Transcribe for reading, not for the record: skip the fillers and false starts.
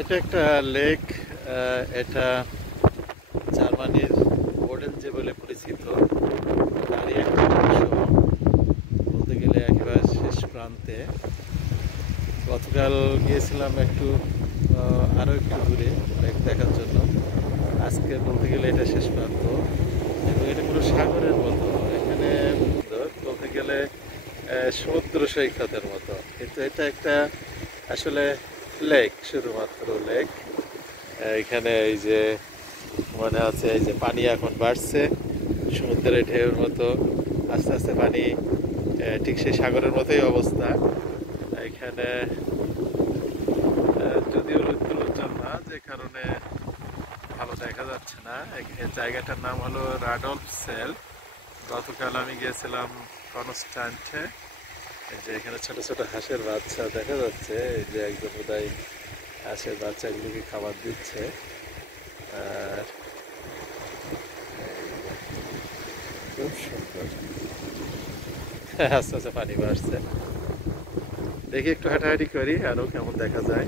এটা একটা লেক। এটা জার্মানির ওডেনজে বলে পরিচিত। তারই একটা অংশ, বলতে গেলে একেবারে শেষ প্রান্তে। গতকাল গিয়েছিলাম একটু আরও একটু দূরে লেক দেখার জন্য। আজকে বলতে গেলে এটা শেষ প্রান্ত এবং এটা পুরো সাগরের মতো। এখানে বলতে গেলে সমুদ্র সৈকতের মতো, কিন্তু এটা একটা আসলে লেক, শুধুমাত্র লেক। এখানে এই যে মনে আছে এই যে পানি এখন বাড়ছে সমুদ্রের ঢেউর মতো, আস্তে আস্তে পানি ঠিক সেই সাগরের মতোই অবস্থা এখানে। যদিও উজ্জ্বল না, যে কারণে ভালো দেখা যাচ্ছে না। জায়গাটার নাম হলো রাডলফ সেল। গতকাল আমি গিয়েছিলাম কনস্ট্যান্টে। এই যে এখানে ছোট ছোট হাঁসের বাচ্চা দেখা যাচ্ছে, এই যে একজন বোধহয় হাঁসের বাচ্চাগুলোকে খাবার দিচ্ছে। আর খুব সুন্দর। আস্তে আস্তে পানি বাড়ছে, দেখি একটু হাঁটাহাঁটি করি আরো কেমন দেখা যায়।